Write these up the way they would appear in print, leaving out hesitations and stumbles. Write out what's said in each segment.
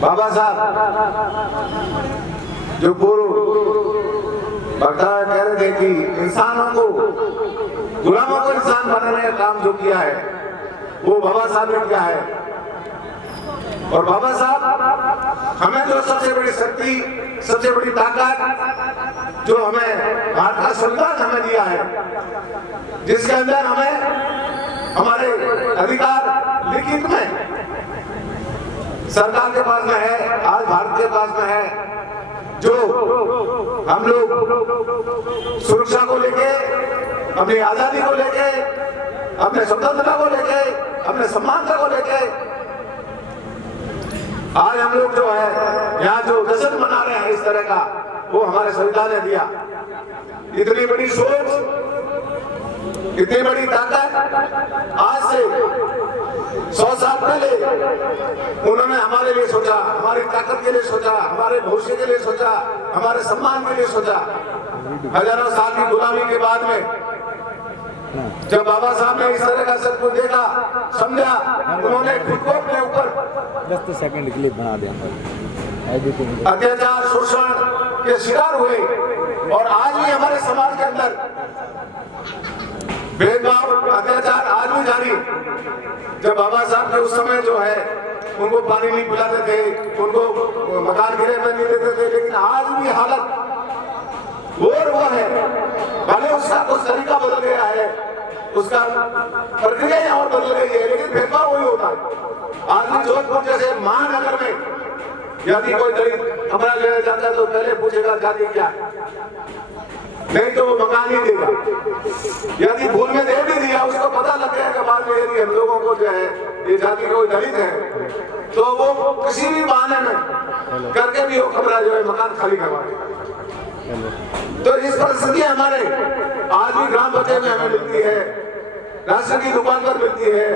बाबा साहब जो पूर्व वक्ता कह रहे थे कि इंसानों को, गुलामों को इंसान बनाने का काम जो किया है वो बाबा साहब ने किया है। और बाबा साहब हमें जो सबसे बड़ी शक्ति, सबसे बड़ी ताकत जो हमें भारत का संविधान हमें दिया है, जिसके अंदर हमें हमारे अधिकार लिखित में सरकार के पास में है, आज भारत के पास में है, जो हम लोग सुरक्षा को लेके, अपनी आजादी को लेके, अपने स्वतंत्रता को लेके, अपने समानता को लेके आज हम लोग जो है यहाँ जो जश्न मना रहे हैं इस तरह का, वो हमारे संविधान ने दिया। इतनी बड़ी सोच, इतनी बड़ी ताकत आज से 100 साल पहले उन्होंने हमारे लिए सोचा, हमारी ताकत के लिए सोचा, हमारे भविष्य के लिए सोचा, हमारे सम्मान के लिए सोचा। हजारों साल की गुलामी के बाद में जब बाबा साहब ने इस तरह का सब कुछ देखा, समझा, उन्होंने खुद को अपने ऊपर 10 सेकंड क्लिप बना दिया, अत्याचार शोषण के शिकार हुए। और आज भी हमारे समाज के अंदर भेदभाव, अत्याचार आज भी जारी। जब बाबा साहब के उस समय जो है उनको पानी नहीं पिलाते थे, उनको मकान गिरे में नहीं देते थे, लेकिन आज भी हालत वो है। भले उसका कुछ तरीका बदल गया है, उसका प्रक्रिया और बदल गई है, लेकिन भेदभाव वही होता है। आज भी जोधपुर जैसे महानगर में यदि कोई दलित कमरा लेने जाता है तो पहले पूछेगा जाति क्या है, नहीं तो वो मकान नहीं देगा। यदि भूल में दे भी दिया, उसको पता लग गया कि बाद में यदि हम लोगों को जो है ये जाति कोई दलित है, तो वो किसी भी बहाने में करके भी वो कमरा जो है मकान खाली करवा देगा। तो इस परिस्थिति हमारे आज भी ग्राम पंचायत में हमें मिलती है, राशन की दुकान पर मिलती है,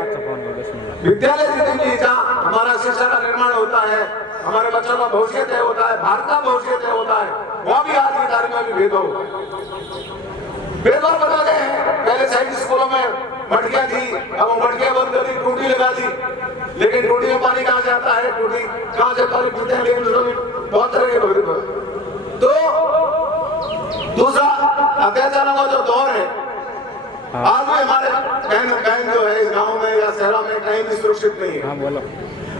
विद्यालय की जहाँ हमारा शिक्षा का निर्माण होता है, हमारे बच्चों का भविष्य तय होता है, भारत का भविष्य तय होता है, वहाँ भी आज की तारीख में भी भेदभाव बदल गए हैं। पहले साइंस स्कूलों में मटकियां थी, अब वो मटकियां बंद कर दी, टूटी लगा दी, लेकिन टूटी में पानी कहाँ से आता है, टूटी कहाँ से पानी पीते हैं, लेकिन बहुत तरह के भेदभाव। तो दूसरा अत्याचारों का जो दौर है, आज भी हमारे बहन जो है इस गाँव में या शहरों में कहीं भी सुरक्षित नहीं है।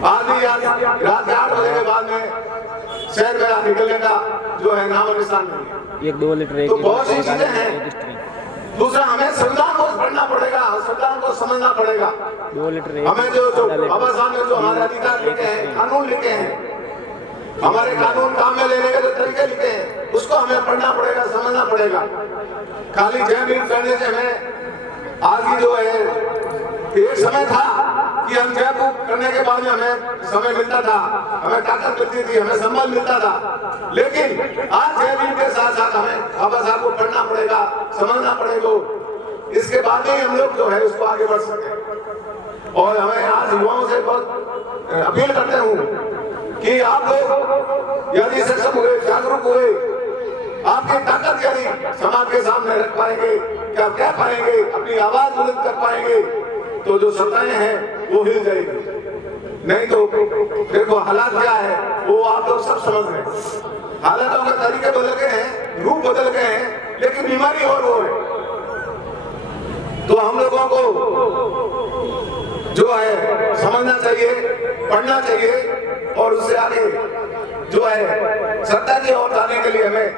आज भी रात 8 बजे के बाद में शहर में निकलने का जो है नाम और निशान नहीं है। 1-2 लीटर तो बहुत सी चीजें हैं। दूसरा हमें संविधान को पढ़ना पड़ेगा, संविधान को समझना पड़ेगा। 2 लीटर हमें जो बाबा साहब ने जो हमारे अधिकार लिखे हैं, कानून लिखे हैं, हमारे कानून काम में लेने के जो तरीके लिखे हैं, उसको हमें पढ़ना पड़ेगा, समझना पड़ेगा। खाली जय भीम करने से हमें आज की जो है, एक समय था कि हम जय भीम करने के बाद में हमें समय मिलता था, हमें ताकत मिलती थी, हमें सम्मान मिलता था, लेकिन आज जय भीम के साथ साथ हमें बाबा साहब को पढ़ना पड़ेगा, समझना पड़ेगा। इसके बाद ही हम लोग जो है उसको आगे बढ़ सकते। और हमें आज युवाओं से बहुत अपील करते हूँ कि आप लोग यदि सक्षम हुए, जागरूक हुए, आपकी ताकत यदि समाज के सामने रख पाएंगे, क्या कह पाएंगे, अपनी आवाज बुलंद कर पाएंगे, तो जो सत्ताएं हैं वो हिल जाएगी। नहीं तो देखो हालात क्या है वो आप लोग सब समझ रहे हैं। हालातों के तरीके बदल गए हैं, रूप बदल गए हैं, लेकिन बीमारी और वो है। तो हम लोगों को जो है समझना चाहिए, पढ़ना चाहिए, और उससे आगे जो है सत्ता की ओर जाने के लिए हमें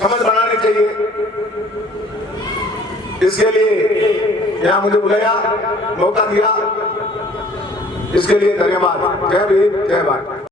समझ बनानी चाहिए। इसके लिए यहाँ मुझे बुलाया, मौका दिया, इसके लिए धन्यवाद। जय भीम, जय भारत।